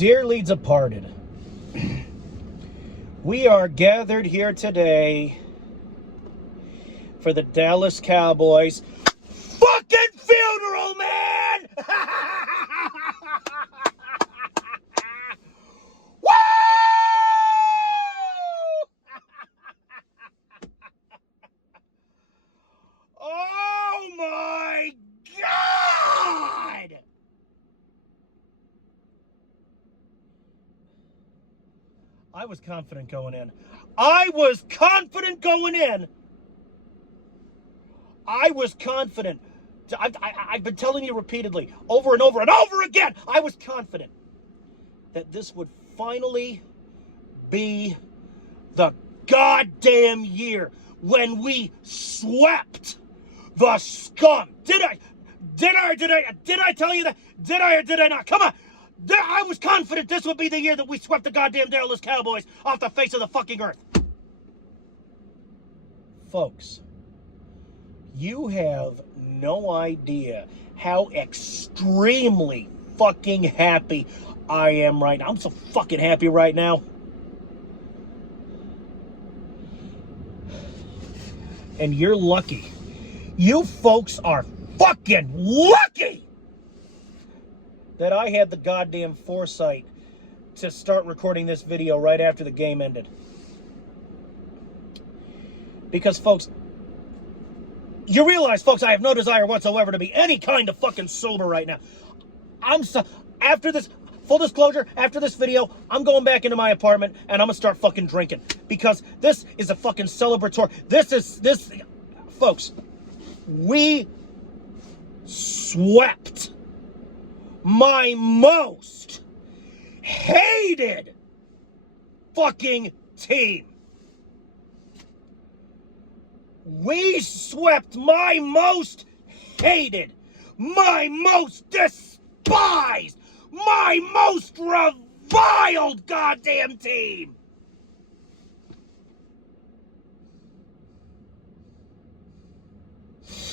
Dearly departed, we are gathered here today for the Dallas Cowboys fucking funeral, man! Woo! Oh my God! I was confident going in. I was confident. I've been telling you repeatedly, over and over and over again, I was confident that this would finally be the goddamn year when we swept the Scum. Did I tell you that? Did I or did I not? Come on. I was confident this would be the year that we swept the goddamn Dallas Cowboys off the face of the fucking earth. Folks, you have no idea how extremely fucking happy I am right now. I'm so fucking happy right now. And you're lucky. You folks are fucking lucky that I had the goddamn foresight to start recording this video right after the game ended. Because, folks, you realize, folks, I have no desire whatsoever to be any kind of fucking sober right now. After this, full disclosure, after this video, I'm going back into my apartment and I'm gonna start fucking drinking. Because this is a fucking celebratory, folks, we swept my most hated fucking team. We swept my most hated, my most despised, my most reviled goddamn team.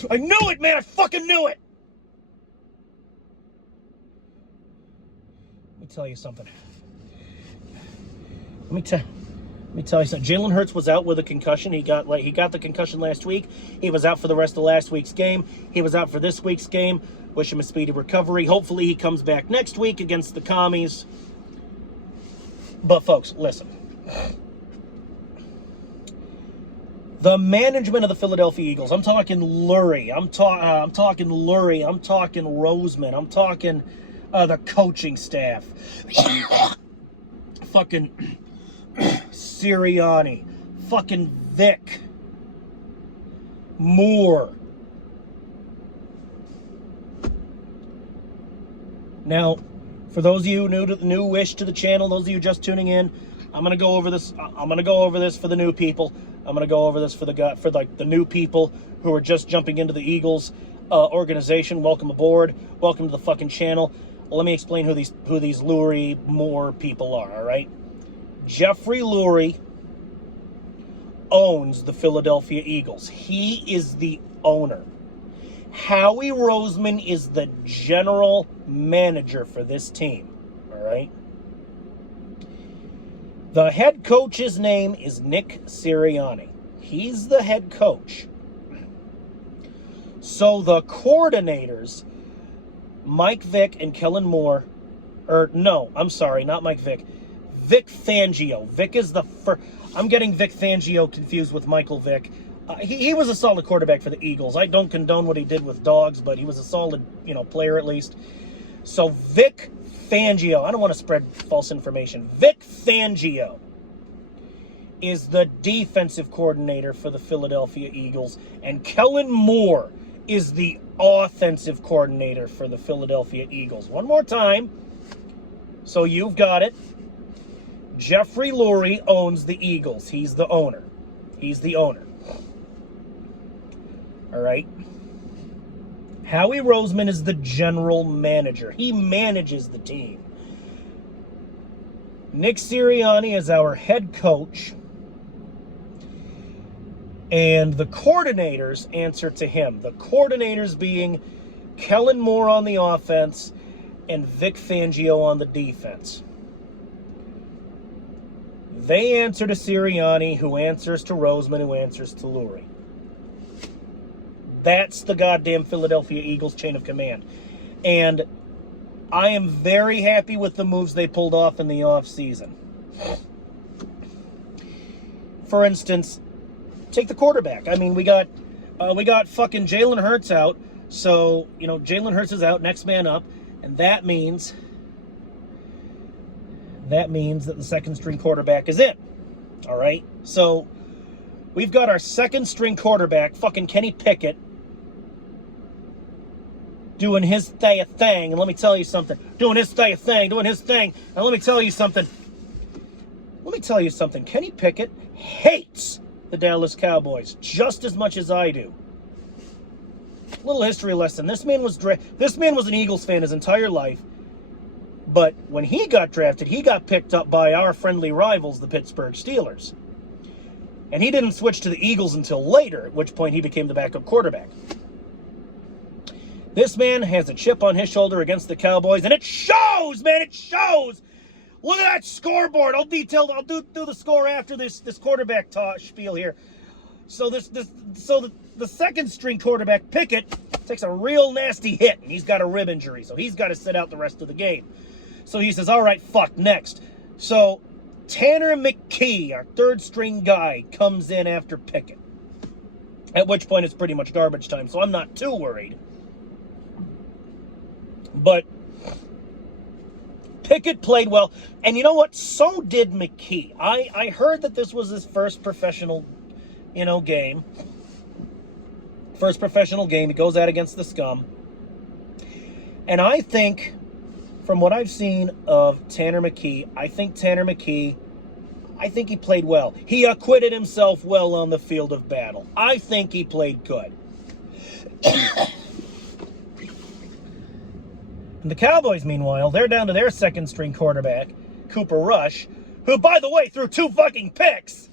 I knew it, man. I fucking knew it. Let me tell you something. Let me tell you something. Jalen Hurts was out with a concussion. He got the concussion last week. He was out for the rest of last week's game. He was out for this week's game. Wish him a speedy recovery. Hopefully he comes back next week against the Commies. But folks, listen. The management of the Philadelphia Eagles. I'm talking Lurie. I'm talking Lurie. I'm talking Roseman. I'm talking the coaching staff. Fucking Sirianni. Fucking Vic. Moore. Now, for those of you new-ish to the channel, those of you just tuning in, I'm gonna go over this. I'm gonna go over this for the new people. I'm gonna go over this for the new people who are just jumping into the Eagles organization. Welcome aboard. Welcome to the fucking channel. Well, let me explain who these Lurie Moore people are. All right, Jeffrey Lurie owns the Philadelphia Eagles. He is the owner. Howie Roseman is the general manager for this team. All right. The head coach's name is Nick Sirianni. He's the head coach. So the coordinators, Mike Vick and Kellen Moore, no, I'm sorry, not Mike Vick. Vic Fangio. Vic is the first. I'm getting Vic Fangio confused with Michael Vick. He was a solid quarterback for the Eagles. I don't condone what he did with dogs, but he was a solid, player at least. So Vic Fangio, I don't want to spread false information. Vic Fangio is the defensive coordinator for the Philadelphia Eagles, and Kellen Moore is the offensive coordinator for the Philadelphia Eagles. One more time, so you've got it. Jeffrey Lurie owns the Eagles. He's the owner. All right. Howie Roseman is the general manager. He manages the team. Nick Sirianni is our head coach. And the coordinators answer to him. The coordinators being Kellen Moore on the offense and Vic Fangio on the defense. They answer to Sirianni, who answers to Roseman, who answers to Lurie. That's the goddamn Philadelphia Eagles chain of command. And I am very happy with the moves they pulled off in the offseason. For instance, take the quarterback. I mean, we got fucking Jalen Hurts out. So, Jalen Hurts is out, next man up. And that means that the second string quarterback is in. All right? So, we've got our second string quarterback, fucking Kenny Pickett, doing his thing. And let me tell you something. Doing his thing. And let me tell you something. Kenny Pickett hates the Dallas Cowboys just as much as I do. Little history lesson. This man was an Eagles fan his entire life. But when he got drafted, he got picked up by our friendly rivals, the Pittsburgh Steelers. And he didn't switch to the Eagles until later, at which point he became the backup quarterback. This man has a chip on his shoulder against the Cowboys, and it shows, man, it shows. Look at that scoreboard. I'll do the score after this quarterback spiel here. So the second string quarterback, Pickett, takes a real nasty hit, and he's got a rib injury, so he's got to sit out the rest of the game. So he says, all right, fuck, next. So Tanner McKee, our third string guy, comes in after Pickett. At which point it's pretty much garbage time, so I'm not too worried. But Pickett played well, and you know what? So did McKee. I heard that this was his first professional, game. First professional game. He goes out against the Scum. And I think, from what I've seen of Tanner McKee, I think he played well. He acquitted himself well on the field of battle. I think he played good. And the Cowboys, meanwhile, they're down to their second string quarterback, Cooper Rush, who, by the way, threw 2 fucking picks.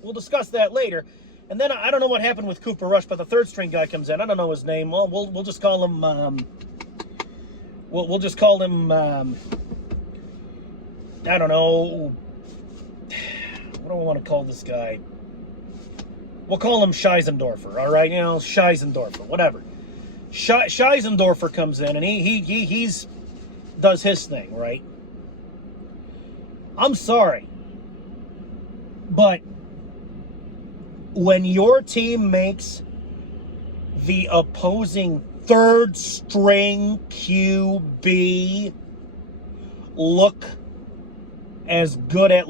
We'll discuss that later. And then I don't know what happened with Cooper Rush, but the third string guy comes in. I don't know his name. Well, we'll just call him. We'll just call him. I don't know. What do I want to call this guy? We'll call him Scheisendorfer. All right, Scheisendorfer, whatever. Scheisendorfer comes in and he's does his thing, right? I'm sorry, but when your team makes the opposing third string QB look as good as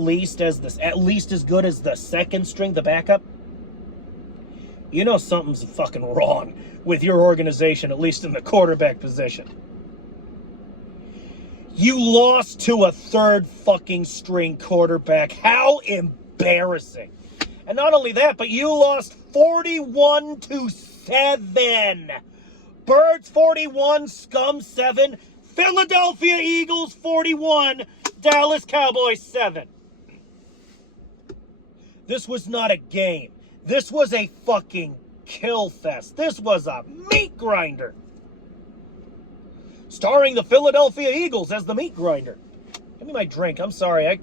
good as the second string, the backup, something's fucking wrong with your organization, at least in the quarterback position. You lost to a third fucking string quarterback. How embarrassing. And not only that, but you lost 41-7. Birds 41, Scum 7, Philadelphia Eagles 41, Dallas Cowboys 7. This was not a game. This was a fucking kill fest. This was a meat grinder. Starring the Philadelphia Eagles as the meat grinder. Give me my drink. I'm sorry.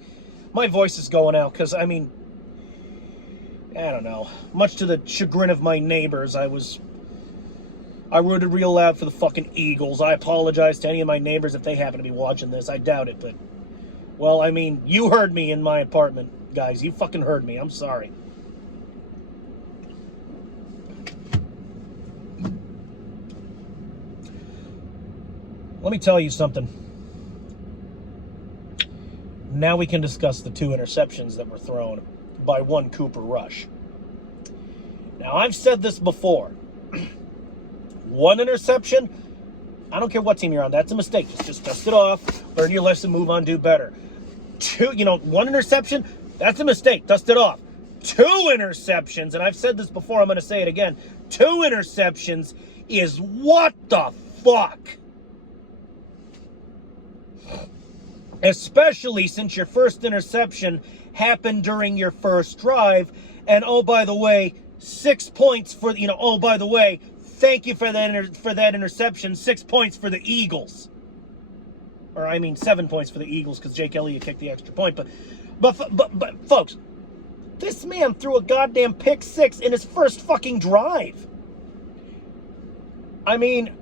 My voice is going out because, I don't know. Much to the chagrin of my neighbors, I rooted real loud for the fucking Eagles. I apologize to any of my neighbors if they happen to be watching this. I doubt it, but... Well, you heard me in my apartment, guys. You fucking heard me. I'm sorry. Let me tell you something. Now we can discuss the 2 interceptions that were thrown by one Cooper Rush. Now, I've said this before. 1 interception, I don't care what team you're on. That's a mistake. Just dust it off, learn your lesson, move on, do better. 1 interception, that's a mistake. Dust it off. 2 interceptions, and I've said this before, I'm going to say it again. 2 interceptions is what the fuck? Especially since your first interception happened during your first drive. And oh, by the way, 6 points for, oh, by the way, thank you for that interception. 6 points for the Eagles. Or 7 points for the Eagles because Jake Elliott kicked the extra point. But But folks, this man threw a goddamn pick six in his first fucking drive. I mean,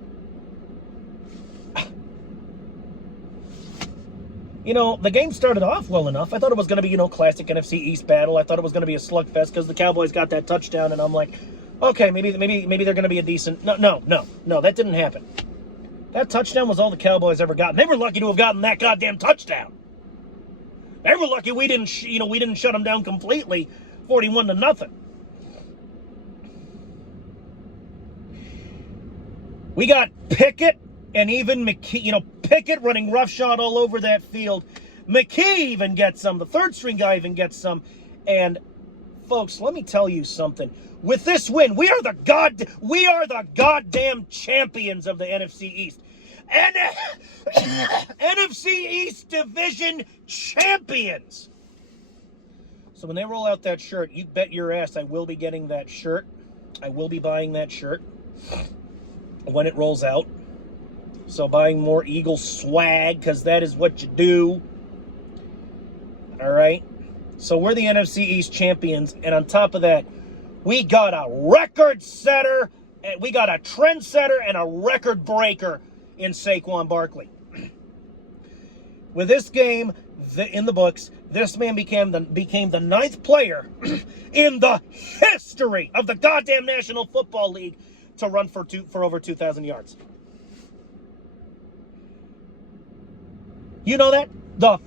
you know, the game started off well enough. I thought it was going to be, you know, classic NFC East battle. I thought it was going to be a slugfest because the Cowboys got that touchdown, and I'm like, okay, maybe they're going to be a decent. No, that didn't happen. That touchdown was all the Cowboys ever got. And they were lucky to have gotten that goddamn touchdown. They were lucky we didn't shut them down completely, 41-0. We got Pickett and even McKee, you know, Pickett running roughshod all over that field. McKee even gets some. The third string guy even gets some. And folks, let me tell you something. With this win, we are the goddamn champions of the NFC East. And NFC East Division champions. So when they roll out that shirt, you bet your ass I will be getting that shirt. I will be buying that shirt when it rolls out. So buying more Eagle swag, because that is what you do. All right? So we're the NFC East champions, and on top of that, we got a record setter, and we got a trendsetter and a record breaker in Saquon Barkley. With this game in the books, this man became the ninth player in the history of the goddamn National Football League to run for over 2,000 yards. You know that? The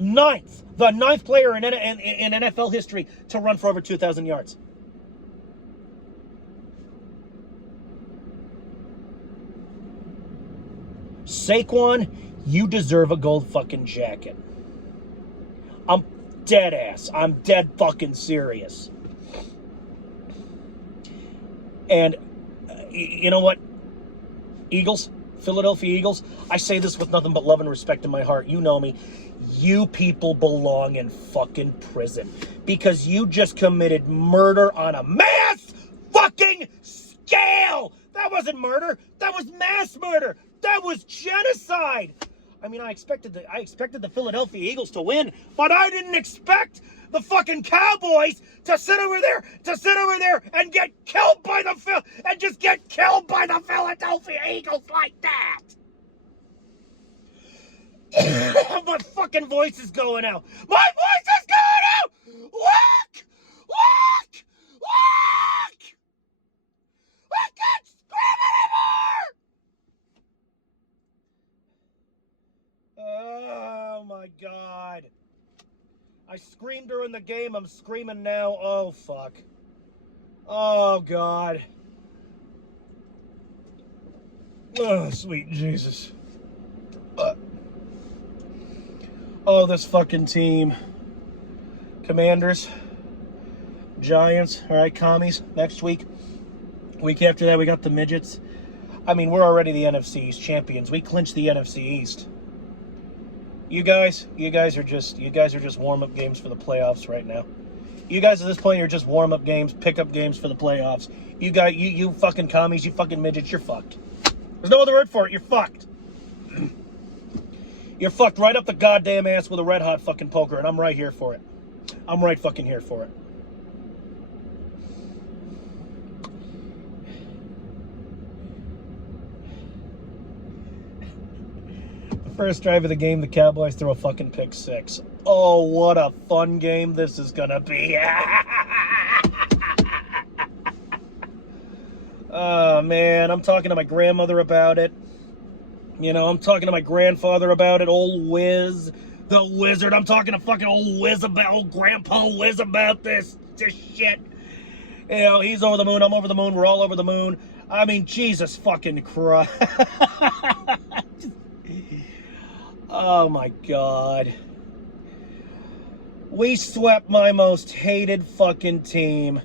ninth player in NFL history to run for over 2,000 yards. Saquon, you deserve a gold fucking jacket. I'm dead ass. I'm dead fucking serious. And you know what? Eagles, Philadelphia Eagles, I say this with nothing but love and respect in my heart. You know me. You people belong in fucking prison because you just committed murder on a mass fucking scale. That wasn't murder. That was mass murder. That was genocide. I mean, I expected the Philadelphia Eagles to win, but I didn't expect the fucking Cowboys to sit over there and get killed by the Philadelphia Eagles like that. My fucking voice is going out. My voice is going out. Look! I can't scream anymore. Oh my God. I screamed during the game. I'm screaming now. Oh, fuck. Oh, God. Oh, sweet Jesus. Oh, this fucking team. Commanders. Giants. All right, Commies. Next week. Week after that, we got the Midgets. I mean, we're already the NFC East champions. We clinched the NFC East. You guys are just warm-up games for the playoffs right now. You guys at this point are just warm-up games, pick-up games for the playoffs. You fucking Commies, you fucking midgets, you're fucked. There's no other word for it. You're fucked. You're fucked right up the goddamn ass with a red-hot fucking poker, and I'm right here for it. I'm right fucking here for it. First drive of the game, the Cowboys throw a fucking pick six. Oh, what a fun game this is gonna be. Oh, man, I'm talking to my grandmother about it. You know, I'm talking to my grandfather about it, old Wiz, the wizard. I'm talking to fucking old Grandpa Wiz about this shit. You know, he's over the moon, I'm over the moon, we're all over the moon. I mean, Jesus fucking Christ. Oh my God. We swept my most hated fucking team.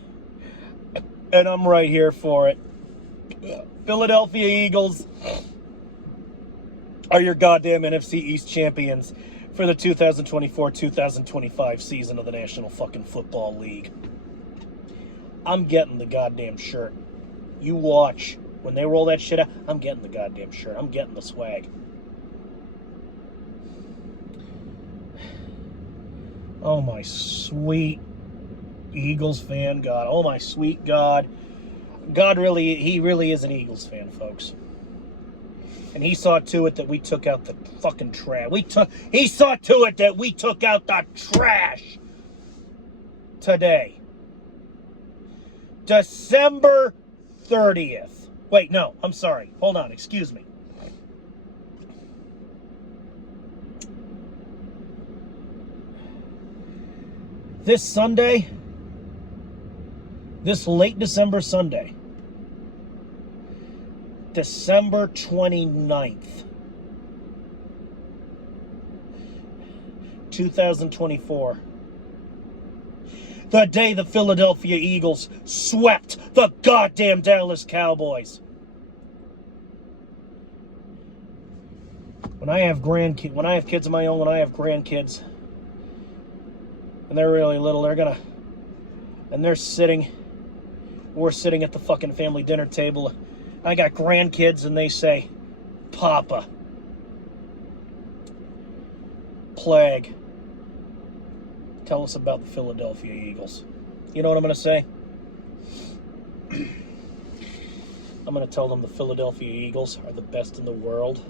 And I'm right here for it. Philadelphia Eagles are your goddamn NFC East champions for the 2024-2025 season of the National fucking Football League. I'm getting the goddamn shirt. You watch. When they roll that shit out, I'm getting the goddamn shirt. I'm getting the swag. Oh, my sweet Eagles fan God. Oh, my sweet God. God he really is an Eagles fan, folks. And he saw to it that we took out the fucking trash. He saw to it that we took out the trash today. December 30th. Wait, no, I'm sorry. Hold on, excuse me. This Sunday, this late December Sunday, December 29th, 2024. The day the Philadelphia Eagles swept the goddamn Dallas Cowboys. When I have kids of my own, when I have grandkids, and they're really little, we're sitting at the fucking family dinner table. I got grandkids and they say, Papa, Plague, tell us about the Philadelphia Eagles. You know what I'm going to say? I'm going to tell them the Philadelphia Eagles are the best in the world,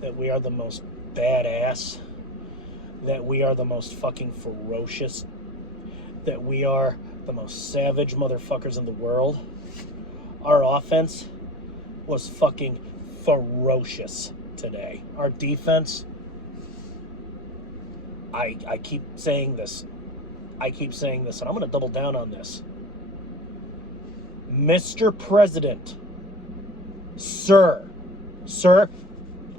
that we are the most badass, that we are the most fucking ferocious, that we are the most savage motherfuckers in the world. Our offense was fucking ferocious today. Our defense, I keep saying this, and I'm going to double down on this. Mr. President, sir,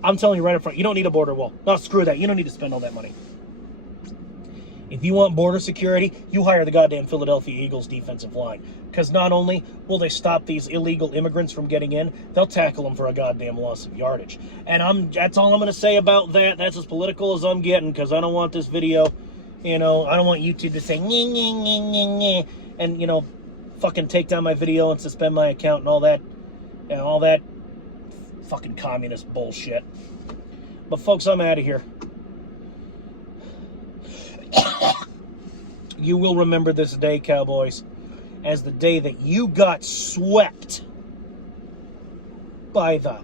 I'm telling you right up front, you don't need a border wall. No, screw that. You don't need to spend all that money. If you want border security, you hire the goddamn Philadelphia Eagles defensive line. Because not only will they stop these illegal immigrants from getting in, they'll tackle them for a goddamn loss of yardage. And that's all I'm going to say about that. That's as political as I'm getting, because I don't want this video, I don't want YouTube to say, nye, nye, nye, nye, nye, and, fucking take down my video and suspend my account and all that fucking communist bullshit. But folks, I'm out of here. You will remember this day, Cowboys, as the day that you got swept by the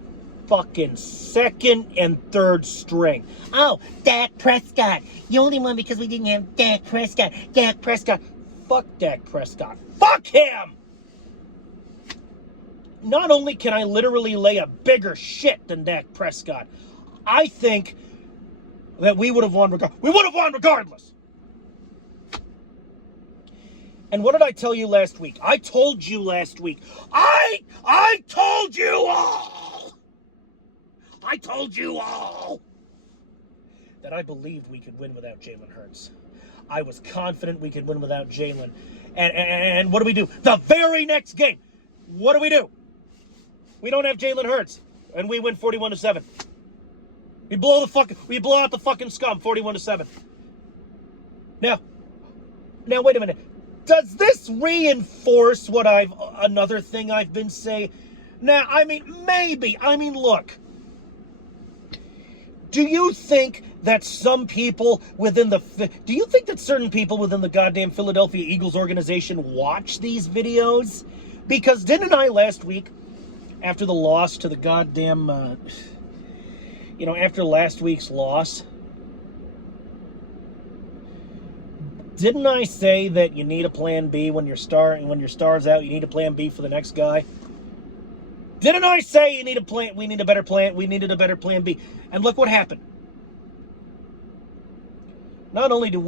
fucking second and third string. Oh, Dak Prescott. You only won because we didn't have Dak Prescott. Dak Prescott. Fuck Dak Prescott. Fuck him! Not only can I literally lay a bigger shit than Dak Prescott, I think that we would have won regardless. And what did I tell you last week? I told you last week. I told you all. I told you all that I believed we could win without Jalen Hurts. I was confident we could win without Jalen. And what do we do? The very next game, what do? We don't have Jalen Hurts, and we win 41-7. We blow out the fucking Scum 41-7. Now wait a minute. Does this reinforce another thing I've been saying? Now, maybe. Look. Do you think that certain people within the goddamn Philadelphia Eagles organization watch these videos? Because didn't I last week, after the loss to the goddamn, after last week's loss, didn't I say that you need a plan B when your star's out, you need a plan B for the next guy? Didn't I say we needed a better plan B? And look what happened. Not only did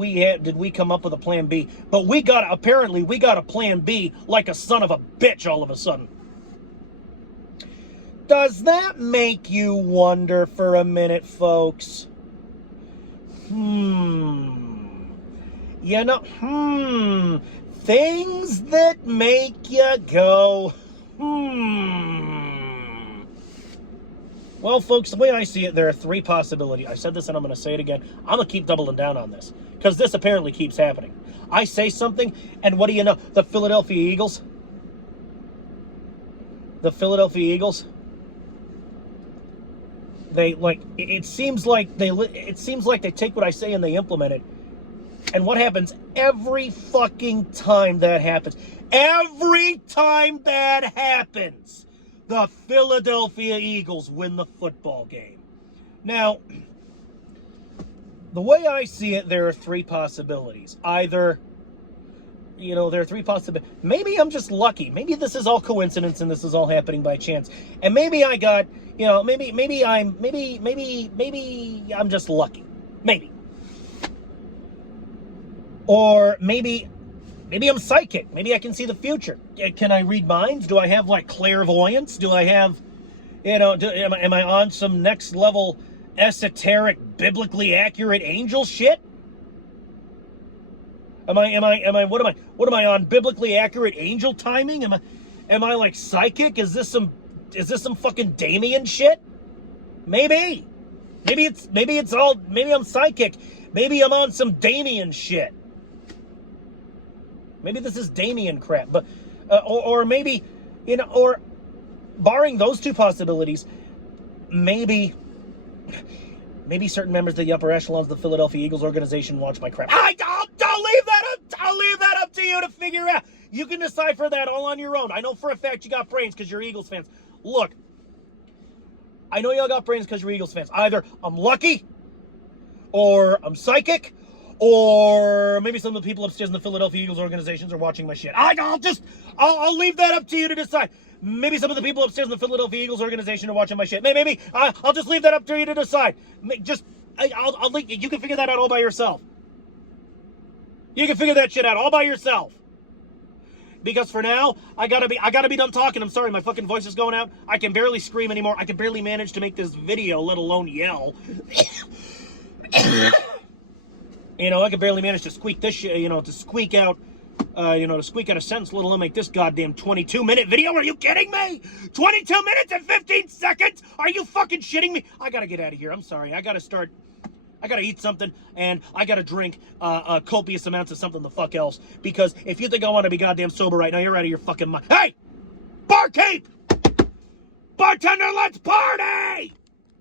we come up with a plan B, but we got a plan B like a son of a bitch all of a sudden. Does that make you wonder for a minute, folks? Things that make you go, Well, folks, the way I see it, there are three possibilities. I said this and I'm going to say it again. I'm going to keep doubling down on this, because this apparently keeps happening. I say something, and what do you know? The Philadelphia Eagles, it seems like they take what I say and they implement it. And what happens every fucking time that happens? Every time that happens, the Philadelphia Eagles win the football game. Now, the way I see it, there are three possibilities. Either, there are three possibilities. Maybe I'm just lucky. Maybe this is all coincidence and this is all happening by chance. And maybe I got, maybe I'm just lucky. Maybe. Or maybe I'm psychic. Maybe I can see the future. Can I read minds? Do I have like clairvoyance? Do I have, am I on some next level esoteric, biblically accurate angel shit? What am I on biblically accurate angel timing? Am I like psychic? Is this some fucking Damien shit? Maybe I'm psychic. Maybe I'm on some Damien shit. Maybe this is Damien crap, but or maybe, or barring those two possibilities, maybe certain members of the upper echelons of the Philadelphia Eagles organization watch my crap. I'll leave that up to you to figure out. You can decipher that all on your own. I know for a fact you got brains because you're Eagles fans. Look, I know y'all got brains because you're Eagles fans. Either I'm lucky, or I'm psychic, or maybe some of the people upstairs in the Philadelphia Eagles organizations are watching my shit. I'll leave that up to you to decide. Maybe some of the people upstairs in the Philadelphia Eagles organization are watching my shit. Maybe I'll just leave that up to you to decide. You can figure that out all by yourself. You can figure that shit out all by yourself. Because for now, I gotta be done talking. I'm sorry, my fucking voice is going out. I can barely scream anymore. I can barely manage to make this video, let alone yell. I can barely manage to squeak this shit, to squeak out a sentence, let alone make this goddamn 22-minute video. Are you kidding me? 22 minutes and 15 seconds? Are you fucking shitting me? I gotta get out of here. I'm sorry. I gotta eat something, and I gotta drink copious amounts of something the fuck else. Because if you think I want to be goddamn sober right now, you're out of your fucking mind. Hey! Barkeep! Bartender, let's party!